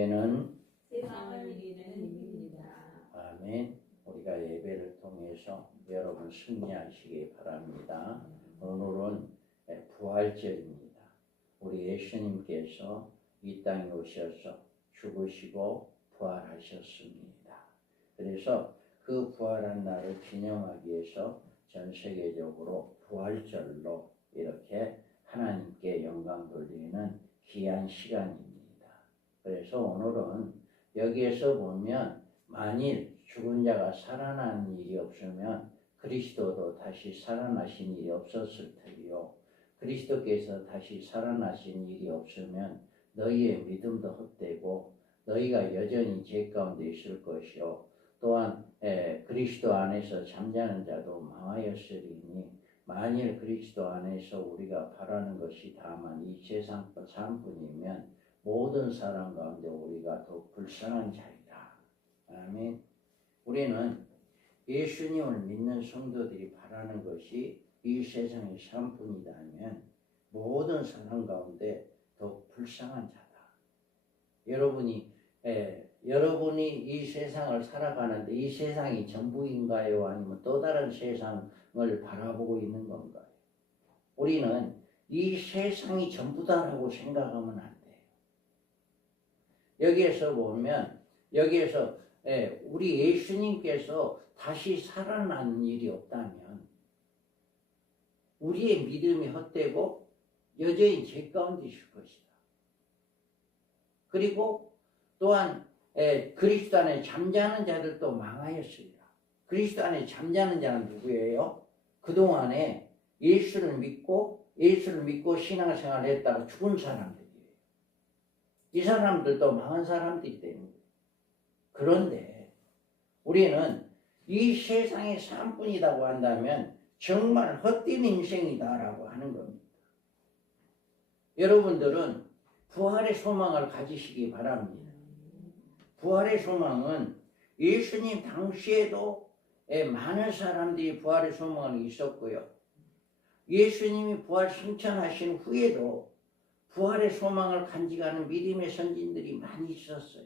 예배는 세상을 이기는 힘입니다. 아멘. 우리가 예배를 통해서 여러분 승리하시기 바랍니다. 오늘은 부활절입니다. 우리 예수님께서 이 땅에 오셔서 죽으시고 부활하셨습니다. 그래서 그 부활한 날을 기념하기 위해서 전 세계적으로 부활절로 이렇게 하나님께 영광 돌리는 귀한 시간입니다. 그래서 오늘은 여기에서 보면 만일 죽은 자가 살아난 일이 없으면 그리스도도 다시 살아나신 일이 없었을 테고요. 그리스도께서 다시 살아나신 일이 없으면 너희의 믿음도 헛되고 너희가 여전히 죄 가운데 있을 것이요. 또한 그리스도 안에서 잠자는 자도 망하였으리니 만일 그리스도 안에서 우리가 바라는 것이 다만 이 세상 것 삶뿐이면 모든 사람 가운데 우리가 더 불쌍한 자이다. 아멘. 우리는 예수님을 믿는 성도들이 바라는 것이 이 세상의 삶뿐이라면 모든 사람 가운데 더 불쌍한 자다. 여러분이 이 세상을 살아가는데 이 세상이 전부인가요? 아니면 또 다른 세상을 바라보고 있는 건가요? 우리는 이 세상이 전부다라고 생각하면 안 돼요. 여기에서 보면 우리 예수님께서 다시 살아난 일이 없다면 우리의 믿음이 헛되고 여전히 죄 가운데 있을 것이다. 그리고 또한 그리스도 안에 잠자는 자들도 망하였으리라. 그리스도 안에 잠자는 자는 누구예요? 그동안에 예수를 믿고 신앙생활을 했다가 죽은 사람들이에요. 이 사람들도 망한 사람들이기 때문에. 그런데 우리는 이 세상의 삶뿐이라고 한다면 정말 헛된 인생이다라고 하는 겁니다. 여러분들은 부활의 소망을 가지시기 바랍니다. 부활의 소망은 예수님 당시에도 많은 사람들이 부활의 소망이 있었고요. 예수님이 부활 승천하신 후에도 부활의 소망을 간직하는 믿음의 선진들이 많이 있었어요.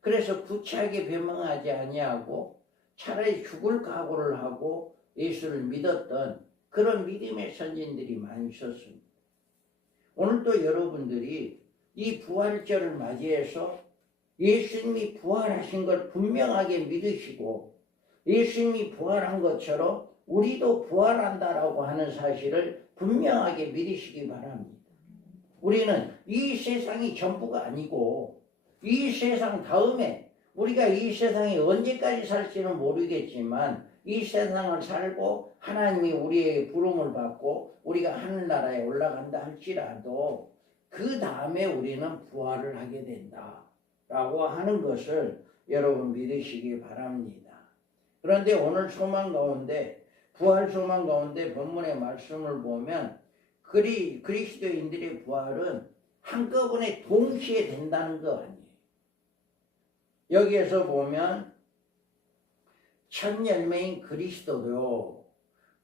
그래서 구차하게 변명하지 아니하고 차라리 죽을 각오를 하고 예수를 믿었던 그런 믿음의 선진들이 많이 있었습니다. 오늘도 여러분들이 이 부활절을 맞이해서 예수님이 부활하신 걸 분명하게 믿으시고 예수님이 부활한 것처럼 우리도 부활한다라고 하는 사실을 분명하게 믿으시기 바랍니다. 우리는 이 세상이 전부가 아니고 이 세상 다음에 우리가 이 세상에 언제까지 살지는 모르겠지만 이 세상을 살고 하나님이 우리에게 부름을 받고 우리가 하늘나라에 올라간다 할지라도 그 다음에 우리는 부활을 하게 된다라고 하는 것을 여러분 믿으시기 바랍니다. 그런데 오늘 소망 가운데 부활 소망 가운데 본문의 말씀을 보면 그리스도인들의 부활은 한꺼번에 동시에 된다는 거 아니에요. 여기에서 보면 첫 열매인 그리스도요.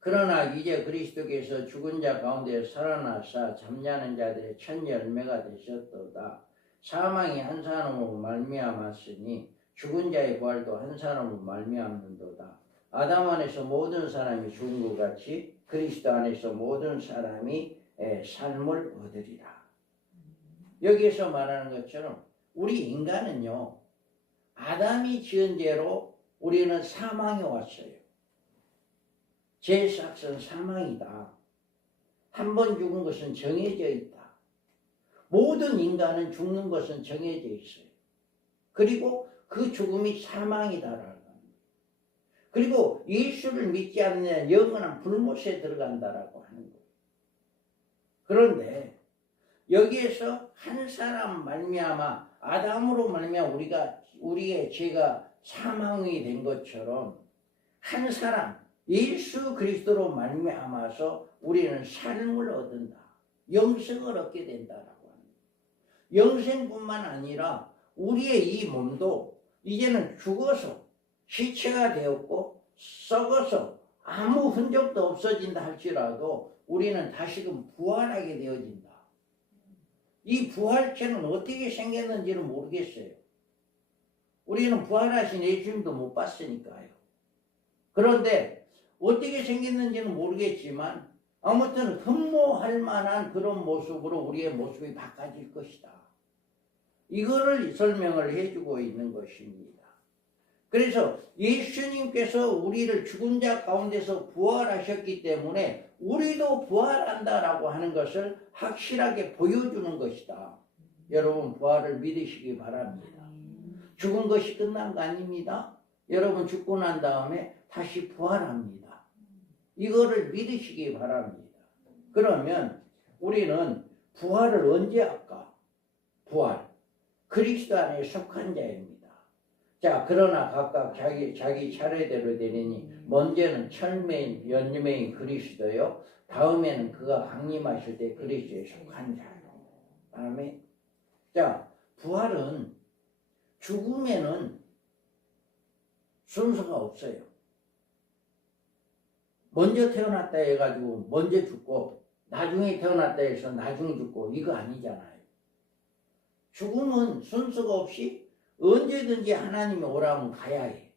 그러나 이제 그리스도께서 죽은 자 가운데 살아나사 잠자는 자들의 첫 열매가 되셨도다. 사망이 한 사람으로 말미암았으니 죽은 자의 부활도 한 사람으로 말미암는도다. 아담 안에서 모든 사람이 죽은 것 같이 그리스도 안에서 모든 사람이 삶을 얻으리라. 여기에서 말하는 것처럼 우리 인간은요. 아담이 지은 죄로 우리는 사망에 왔어요. 죄의 삭은 사망이다. 한 번 죽은 것은 정해져 있다. 모든 인간은 죽는 것은 정해져 있어요. 그리고 그 죽음이 사망이다라는 겁니다. 그리고 예수를 믿지 않는 영원한 불못에 들어간다라고 하는 거예요. 그런데 여기에서 한 사람 말미암아 아담으로 말미암아 우리의 죄가 사망이 된 것처럼 한 사람 예수 그리스도로 말미암아서 우리는 삶을 얻는다. 영생을 얻게 된다라고 합니다. 영생뿐만 아니라 우리의 이 몸도 이제는 죽어서 시체가 되었고 썩어서 아무 흔적도 없어진다 할지라도 우리는 다시금 부활하게 되어진다. 이 부활체는 어떻게 생겼는지는 모르겠어요. 우리는 부활하신 예수님도 못 봤으니까요. 그런데 어떻게 생겼는지는 모르겠지만 아무튼 흠모할 만한 그런 모습으로 우리의 모습이 바꿔질 것이다. 이거를 설명을 해주고 있는 것입니다. 그래서 예수님께서 우리를 죽은 자 가운데서 부활하셨기 때문에 우리도 부활한다라고 하는 것을 확실하게 보여주는 것이다. 여러분 부활을 믿으시기 바랍니다. 죽은 것이 끝난 거 아닙니다. 여러분 죽고 난 다음에 다시 부활합니다. 이거를 믿으시기 바랍니다. 그러면 우리는 부활을 언제 할까? 부활. 그리스도 안에 속한 자입니다. 자, 그러나 각각 자기 차례대로 되리니 먼저는 철매인 연매인 그리스도요. 다음에는 그가 강림하실 때 그리스도에 속한 자요. 아멘. 자, 부활은 죽음에는 순서가 없어요. 먼저 태어났다 해가지고 먼저 죽고 나중에 태어났다 해서 나중에 죽고 이거 아니잖아요. 죽음은 순서가 없이 언제든지 하나님이 오라면 가야 해.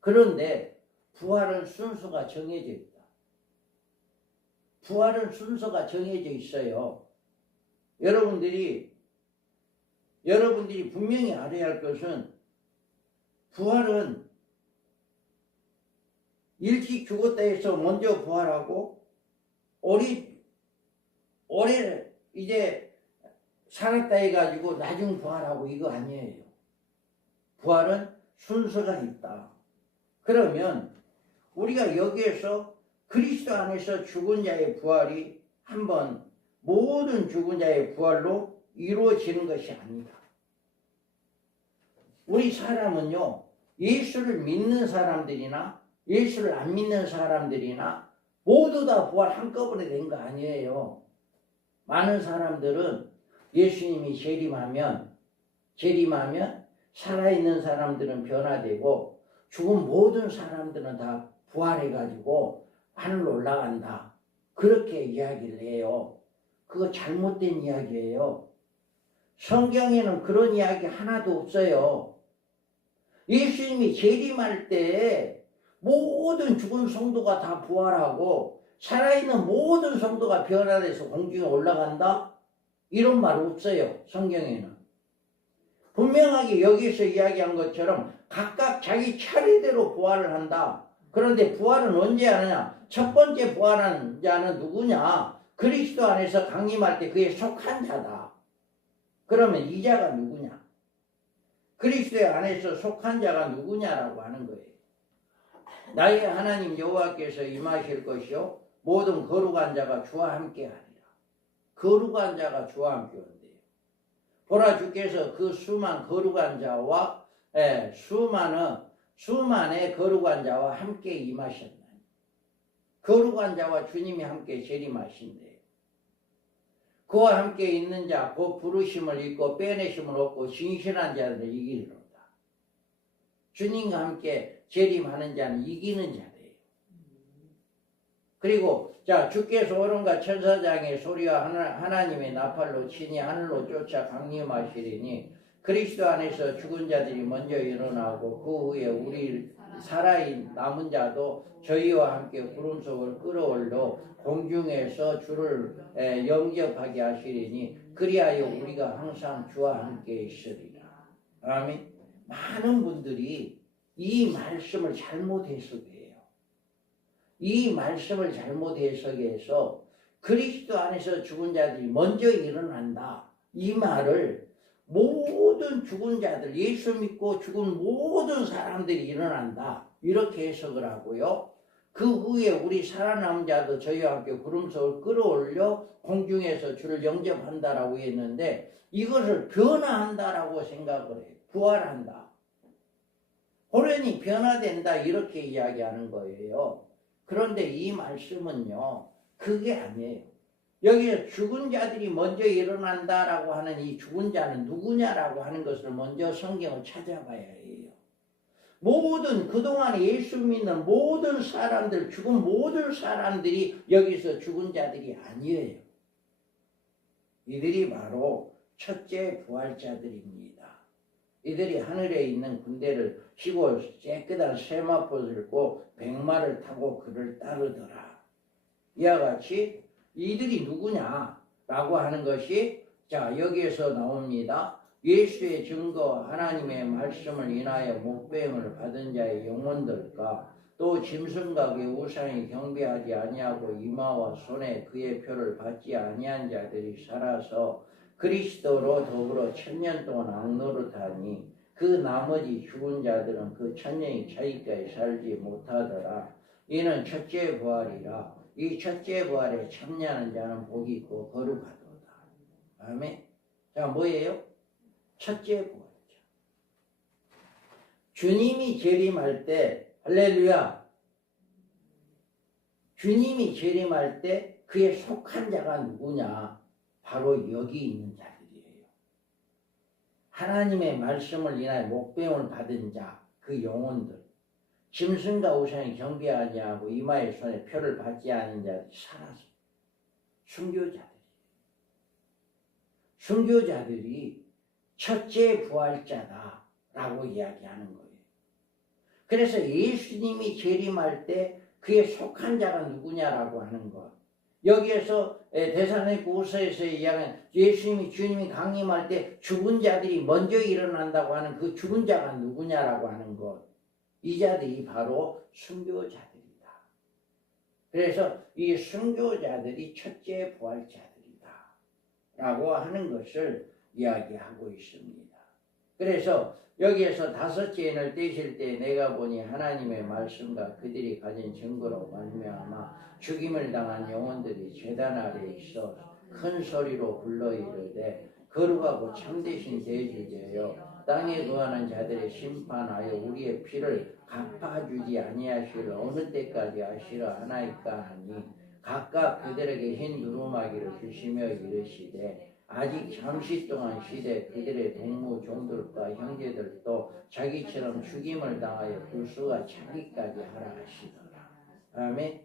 그런데 부활은 순서가 정해져 있다. 부활은 순서가 정해져 있어요. 여러분들이 분명히 알아야 할 것은 부활은 일찍 죽었다 해서 먼저 부활하고 오래 이제 살았다 해가지고 나중 부활하고 이거 아니에요. 부활은 순서가 있다. 그러면 우리가 여기에서 그리스도 안에서 죽은 자의 부활이 한번 모든 죽은 자의 부활로 이루어지는 것이 아니다. 우리 사람은요, 예수를 믿는 사람들이나 예수를 안 믿는 사람들이나 모두 다 부활 한꺼번에 된 거 아니에요. 많은 사람들은 예수님이 재림하면 살아있는 사람들은 변화되고 죽은 모든 사람들은 다 부활해가지고 하늘로 올라간다. 그렇게 이야기를 해요. 그거 잘못된 이야기예요. 성경에는 그런 이야기 하나도 없어요. 예수님이 재림할 때 모든 죽은 성도가 다 부활하고 살아있는 모든 성도가 변화돼서 공중에 올라간다? 이런 말 없어요. 성경에는. 분명하게 여기서 이야기한 것처럼 각각 자기 차례대로 부활을 한다. 그런데 부활은 언제 하느냐? 첫 번째 부활한 자는 누구냐? 그리스도 안에서 강림할 때 그에 속한 자다. 그러면 이 자가 누구냐? 그리스도 안에서 속한 자가 누구냐라고 하는 거예요. 나의 하나님 여호와께서 임하실 것이요 모든 거룩한 자가 주와 함께 하리라. 거룩한 자가 주와 함께 온대요. 보라 주께서 그 수만 거룩한 자와 수만의 거룩한 자와 함께 임하셨나니 거룩한 자와 주님이 함께 재림하신대요. 그와 함께 있는 자 곧 부르심을 입고 빼내심을 얻고 진실한 자들을 이기리로다. 주님과 함께 재림하는 자는 이기는 자래요. 그리고 자 주께서 오른과 천사장의 소리와 하나님의 나팔로 치니 하늘로 쫓아 강림하시리니 그리스도 안에서 죽은 자들이 먼저 일어나고 그 후에 우리 살아있는 남은 자도 저희와 함께 구름 속을 끌어올려 공중에서 주를 영접하게 하시리니 그리하여 우리가 항상 주와 함께 있으리라. 아멘. 많은 분들이 이 말씀을 잘못 해석해요. 이 말씀을 잘못 해석해서 그리스도 안에서 죽은 자들이 먼저 일어난다. 이 말을 모든 죽은 자들, 예수 믿고 죽은 모든 사람들이 일어난다. 이렇게 해석을 하고요. 그 후에 우리 살아남은 자도 저희와 함께 구름 속을 끌어올려 공중에서 주를 영접한다라고 했는데 이것을 변화한다라고 생각을 해요. 부활한다. 호련히 변화된다 이렇게 이야기하는 거예요. 그런데 이 말씀은요. 그게 아니에요. 여기에 죽은 자들이 먼저 일어난다라고 하는 이 죽은 자는 누구냐라고 하는 것을 먼저 성경을 찾아봐야 해요. 모든 그동안 예수 믿는 모든 사람들, 죽은 모든 사람들이 여기서 죽은 자들이 아니에요. 이들이 바로 첫째 부활자들입니다. 이들이 하늘에 있는 군대를 휘고 깨끗한 세마포를 입고 백마를 타고 그를 따르더라. 이와 같이 이들이 누구냐라고 하는 것이 자 여기에서 나옵니다. 예수의 증거 하나님의 말씀을 인하여 목배임을 받은 자의 영혼들과 또 짐승과 그의 우상이 경배하지 아니하고 이마와 손에 그의 표를 받지 아니한 자들이 살아서 그리스도로 더불어 1000년 동안 악노릇하니 그 나머지 죽은 자들은 그 1000년이 차기까지 살지 못하더라. 이는 첫째 부활이라. 이 첫째 부활에 참여하는 자는 복이 있고 거룩하도다. 아멘. 자 뭐예요? 첫째 부활이죠. 주님이 재림할 때 할렐루야. 주님이 재림할 때 그의 속한 자가 누구냐? 바로 여기 있는 자들이에요. 하나님의 말씀을 인하여 목배임을 받은 자, 그 영혼들, 짐승과 우상이 경배하지 않고 이마에 손에 표를 받지 않은 자들이 살아서 순교자들이 첫째 부활자다라고 이야기하는 거예요. 그래서 예수님이 재림할 때 그의 속한 자가 누구냐라고 하는 것. 여기에서 데살로니가후서에서 이야기하는 예수님이 주님이 강림할 때 죽은 자들이 먼저 일어난다고 하는 그 죽은 자가 누구냐라고 하는 것. 이 자들이 바로 순교자들이다. 그래서 이 순교자들이 첫째 부활자들이다 라고 하는 것을 이야기하고 있습니다. 그래서 여기에서 다섯째인을 떼실 때 내가 보니 하나님의 말씀과 그들이 가진 증거로 말미암아 죽임을 당한 영혼들이 제단 아래에 있어 큰 소리로 불러 이르되 거룩하고 참되신 대주제여 땅에 거하는 자들의 심판하여 우리의 피를 갚아주지 아니하실 어느 때까지 하시려 하나이까 하니 각각 그들에게 흰 두루마기를 주시며 이르시되 아직 잠시 동안 시대 그들의 동무 종들과 형제들도 자기처럼 죽임을 당하여 불수가 차기까지 하라 하시더라. 아멘.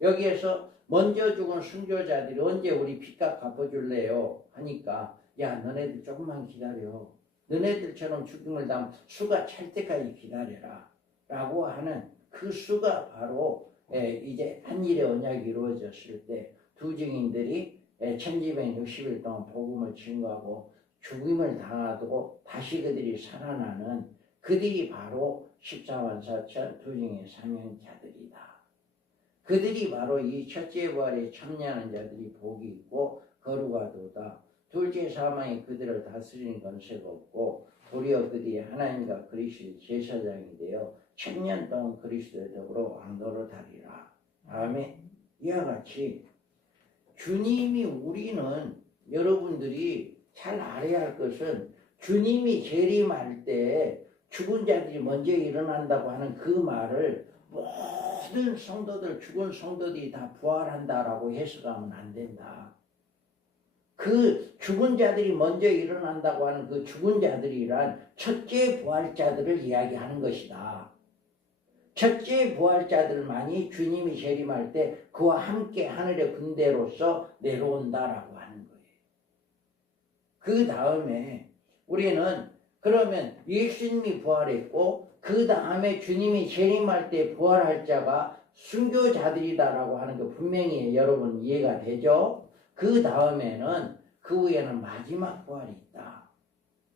여기에서 먼저 죽은 순교자들이 언제 우리 빚값 갚아줄래요? 하니까 야 너네들 조금만 기다려. 너네들처럼 죽임을 당하면 수가 찰 때까지 기다려라 라고 하는 그 수가 바로 이제 한일의 언약이 이루어졌을 때 두 증인들이 1260일 동안 복음을 증거하고 죽임을 당하고 다시 그들이 살아나는 그들이 바로 14만 4천 두 증의 사명자들이다. 그들이 바로 이 첫째 부활에 참여하는 자들이 복이 있고 거룩하도다. 둘째 사망이 그들을 다스리는 권세가 없고 도리어 그들이 하나님과 그리스도의 제사장이 되어 1000년 동안 그리스도에 더불어 왕노릇하리라. 아멘. 이와 같이 주님이 우리는 여러분들이 잘 알아야 할 것은 주님이 재림할 때 죽은 자들이 먼저 일어난다고 하는 그 말을 모든 성도들 죽은 성도들이 다 부활한다라고 해석하면 안 된다. 그 죽은 자들이 먼저 일어난다고 하는 그 죽은 자들이란 첫째 부활자들을 이야기하는 것이다. 첫째 부활자들만이 주님이 재림할 때 그와 함께 하늘의 군대로서 내려온다라고 하는 거예요. 그 다음에 우리는 그러면 예수님이 부활했고 그 다음에 주님이 재림할 때 부활할 자가 순교자들이다라고 하는 거 분명히 여러분 이해가 되죠? 그 다음에는 그 후에는 마지막 부활이 있다.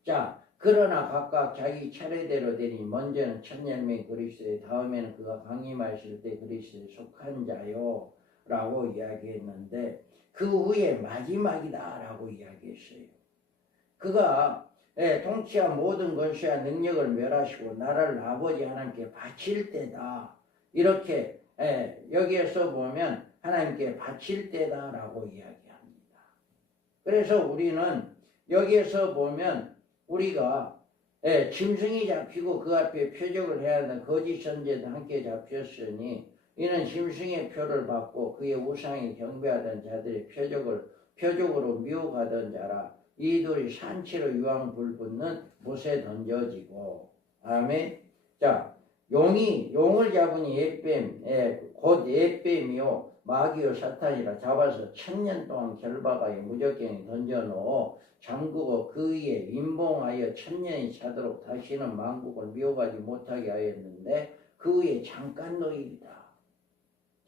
자, 그러나 각각 자기 차례대로 되니 먼저는 천년명의 그리스도의 다음에는 그가 강림하실 때 그리스도에 속한 자요 라고 이야기했는데 그 후에 마지막이다 라고 이야기했어요. 그가 통치한 모든 권세와 능력을 멸하시고 나라를 아버지 하나님께 바칠 때다. 이렇게 여기에서 보면 하나님께 바칠 때다 라고 이야기합니다. 그래서 우리는 여기에서 보면 우리가 짐승이 잡히고 그 앞에 표적을 해야 하는 거짓 선지자도 함께 잡혔으니 이는 짐승의 표를 받고 그의 우상에 경배하던 자들의 표적으로 미혹하던 자라. 이들이 산채로 유황 불붙는 못에 던져지고. 아멘. 자, 용을 잡으니 옛뱀 곧 옛뱀이요 마귀와 사탄이라 잡아서 1000년 동안 결박하여 무적경에 던져놓어 잠그고 그 위에 윈봉하여 1000년이 차도록 다시는 만국을 미혹하지 못하게 하였는데 그 위에 잠깐 노입니다.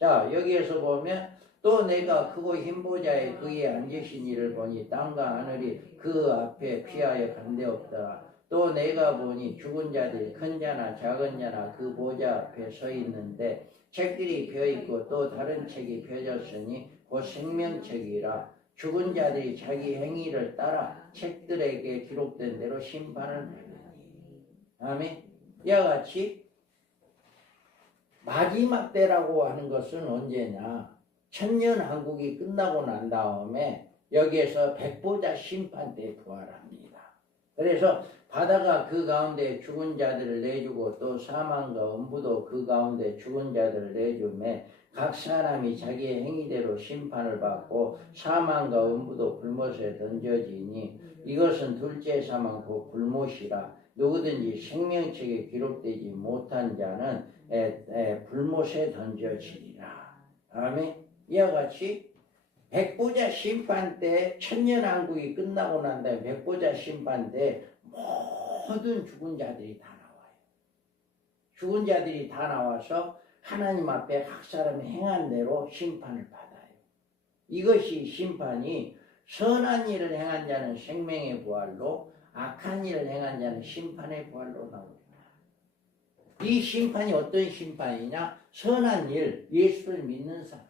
자, 여기에서 보면 또 내가 크고 힘보자의 그 위에 앉으신 이를 보니 땅과 하늘이 그 앞에 피하여 간데없더라. 또 내가 보니 죽은 자들이 큰 자나 작은 자나 그 보좌 앞에 서 있는데 책들이 펴있고 또 다른 책이 펴졌으니 곧 생명책이라. 죽은 자들이 자기 행위를 따라 책들에게 기록된 대로 심판을 받으니. 아멘. 이와 같이 마지막 때라고 하는 것은 언제냐? 천년왕국이 끝나고 난 다음에 여기에서 백보자 심판 때 부활합니다. 그래서 바다가 그 가운데 죽은 자들을 내주고 또 사망과 음부도 그 가운데 죽은 자들을 내주매 각 사람이 자기의 행위대로 심판을 받고 사망과 음부도 불못에 던져지니 이것은 둘째 사망 곧 불못이라. 누구든지 생명책에 기록되지 못한 자는 불못에 던져지리라. 아멘. 이와 같이 백보자 심판 때 천년왕국이 끝나고 난 다음에 백보자 심판 때 모든 죽은 자들이 다 나와요. 죽은 자들이 다 나와서 하나님 앞에 각 사람이 행한 대로 심판을 받아요. 이것이 심판이 선한 일을 행한 자는 생명의 부활로 악한 일을 행한 자는 심판의 부활로 나옵니다. 이 심판이 어떤 심판이냐? 선한 일, 예수를 믿는 사람.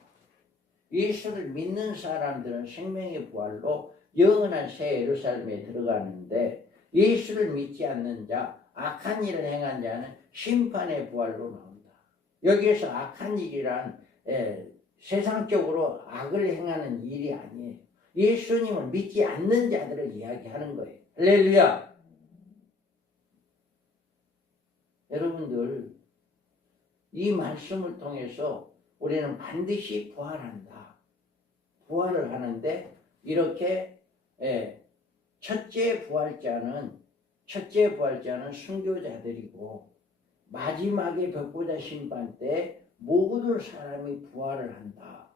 예수를 믿는 사람들은 생명의 부활로 영원한 새 예루살렘에 들어가는데 예수를 믿지 않는 자, 악한 일을 행한 자는 심판의 부활로 나온다. 여기에서 악한 일이란 세상적으로 악을 행하는 일이 아니에요. 예수님을 믿지 않는 자들을 이야기하는 거예요. 할렐루야. 여러분들 이 말씀을 통해서 우리는 반드시 부활한다. 부활을 하는데 이렇게 첫째 부활자는 순교자들이고 마지막에 백보자 심판 때 모든 사람이 부활을 한다.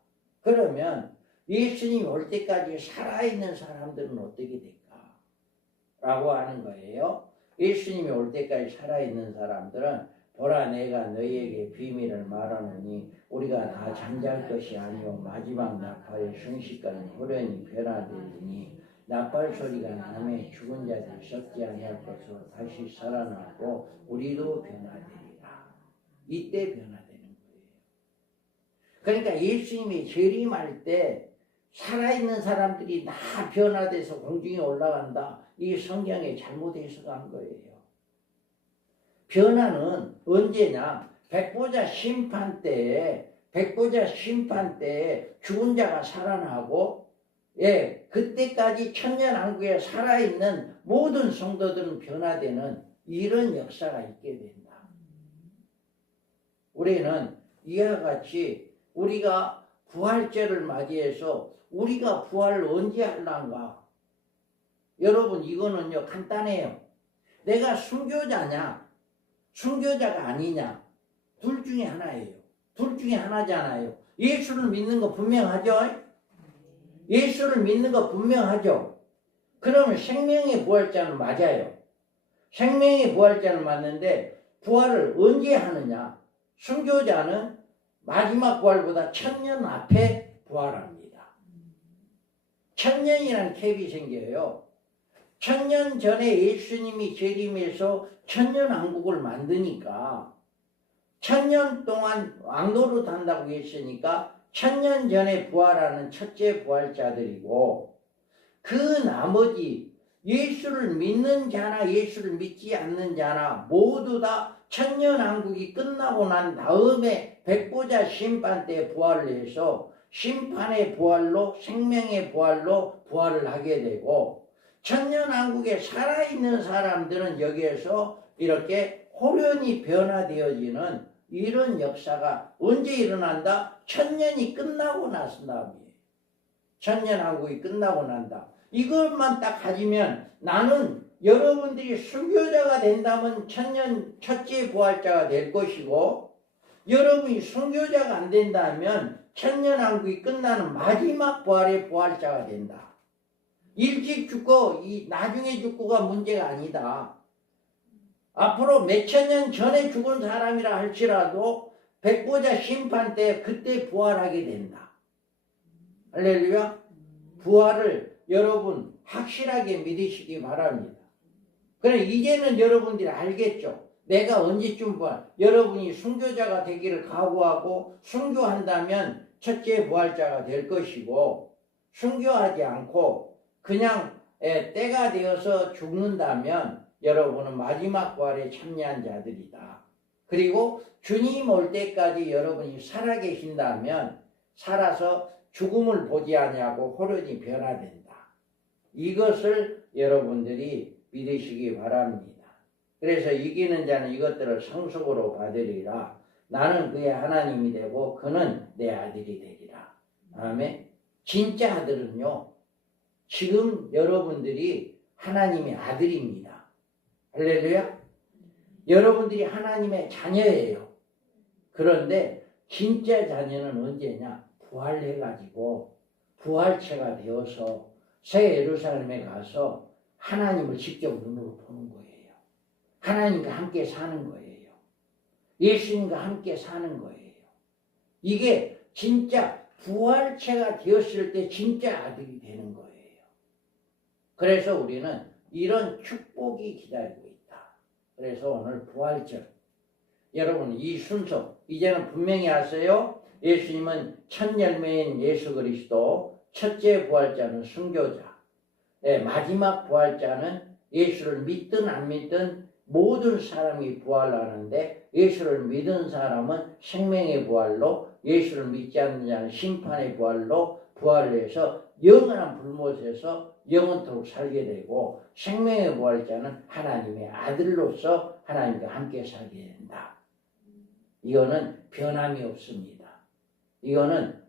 그러면 예수님이 올 때까지 살아있는 사람들은 어떻게 될까? 라고 하는 거예요. 예수님이 올 때까지 살아있는 사람들은 보라 내가 너희에게 비밀을 말하노니 우리가 다 잠잘 것이 아니오 마지막 나팔의 순식간에 호련히 변화되리니 나팔 소리가 나매 죽은 자들이 썩지 아니할 것으로 다시 살아나고 우리도 변화되리라. 이때 변화되는 거예요. 그러니까 예수님이 재림할 때 살아있는 사람들이 다 변화돼서 공중에 올라간다. 이 성경에 잘못 해석한 거예요. 변화는 언제냐? 백보자 심판 때에 죽은 자가 살아나고 그때까지 천년왕국에 살아있는 모든 성도들은 변화되는 이런 역사가 있게 된다. 우리는 이와 같이 우리가 부활절을 맞이해서 우리가 부활을 언제 할란가? 여러분 이거는요 간단해요. 내가 순교자냐? 순교자가 아니냐? 둘 중에 하나예요. 둘 중에 하나잖아요. 예수를 믿는 거 분명하죠? 예수를 믿는 거 분명하죠? 그러면 생명의 부활자는 맞아요. 생명의 부활자는 맞는데 부활을 언제 하느냐? 순교자는 마지막 부활보다 1000년 앞에 부활합니다. 1000년이라는 캡이 생겨요. 1000년 전에 예수님이 재림해서 천년왕국을 만드니까 1000년 동안 왕노릇 한다고 했으니까 1000년 전에 부활하는 첫째 부활자들이고 그 나머지 예수를 믿는 자나 예수를 믿지 않는 자나 모두 다 천년왕국이 끝나고 난 다음에 백보자 심판 때 부활을 해서 심판의 부활로 생명의 부활로 부활을 하게 되고 천년왕국에 살아있는 사람들은 여기에서 이렇게 호련히 변화되어지는 이런 역사가 언제 일어난다? 1000년이 끝나고 나서 다음이에요. 천년왕국이 끝나고 난다. 이것만 딱 가지면 나는 여러분들이 순교자가 된다면 첫째 부활자가 될 것이고 여러분이 순교자가 안 된다면 천년왕국이 끝나는 마지막 부활의 부활자가 된다. 일찍 죽고 나중에 죽고가 문제가 아니다. 앞으로 몇천 년 전에 죽은 사람이라 할지라도 백보자 심판 때 그때 부활하게 된다. 할렐루야. 부활을 여러분 확실하게 믿으시기 바랍니다. 그래 이제는 여러분들이 알겠죠. 내가 언제쯤 부활, 여러분이 순교자가 되기를 각오하고 순교한다면 첫째 부활자가 될 것이고, 순교하지 않고 그냥 때가 되어서 죽는다면 여러분은 마지막 부활에 참여한 자들이다. 그리고 주님 올 때까지 여러분이 살아계신다면 살아서 죽음을 보지 아니하고 호련히 변화된다. 이것을 여러분들이 믿으시기 바랍니다. 그래서 이기는 자는 이것들을 상속으로 받으리라. 나는 그의 하나님이 되고 그는 내 아들이 되리라. 아멘. 진짜 아들은요, 지금 여러분들이 하나님의 아들입니다. 할렐루야. 여러분들이 하나님의 자녀예요. 그런데 진짜 자녀는 언제냐? 부활해가지고 부활체가 되어서 새 예루살렘에 가서 하나님을 직접 눈으로 보는 거예요. 하나님과 함께 사는 거예요. 예수님과 함께 사는 거예요. 이게 진짜 부활체가 되었을 때 진짜 아들이 되는 거예요. 그래서 우리는 이런 축복이 기다리고 있다. 그래서 오늘 부활절, 여러분 이 순서 이제는 분명히 아세요. 예수님은 첫 열매인 예수 그리스도, 첫째 부활자는 순교자, 마지막 부활자는 예수를 믿든 안 믿든 모든 사람이 부활하는데, 예수를 믿은 사람은 생명의 부활로, 예수를 믿지 않는 자는 심판의 부활로 부활을 해서 영원한 불못에서 영원토록 살게 되고, 생명의 부활자는 하나님의 아들로서 하나님과 함께 살게 된다. 이거는 변함이 없습니다. 이거는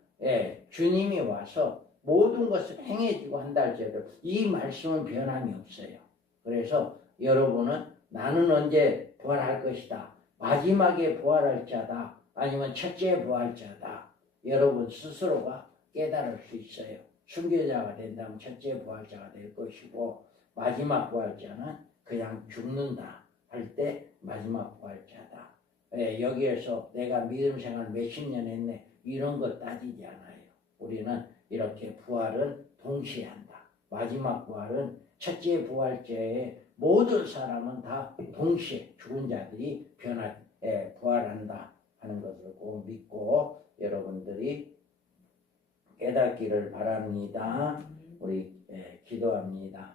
주님이 와서 모든 것을 행해주고 한다 할지라도 이 말씀은 변함이 없어요. 그래서 여러분은 나는 언제 부활할 것이다, 마지막에 부활할 자다, 아니면 첫째 부활자다, 여러분 스스로가 깨달을 수 있어요. 순교자가 된다면 첫째 부활자가 될 것이고, 마지막 부활자는 그냥 죽는다 할 때 마지막 부활자다. 여기에서 내가 믿음 생활 몇십 년 했네 이런 거 따지지 않아요. 우리는 이렇게 부활은 동시에 한다. 마지막 부활은 첫째 부활자의 모든 사람은 다 동시에 죽은 자들이 부활한다 하는 것을 꼭 믿고 여러분들이 깨닫기를 바랍니다. 우리 기도합니다.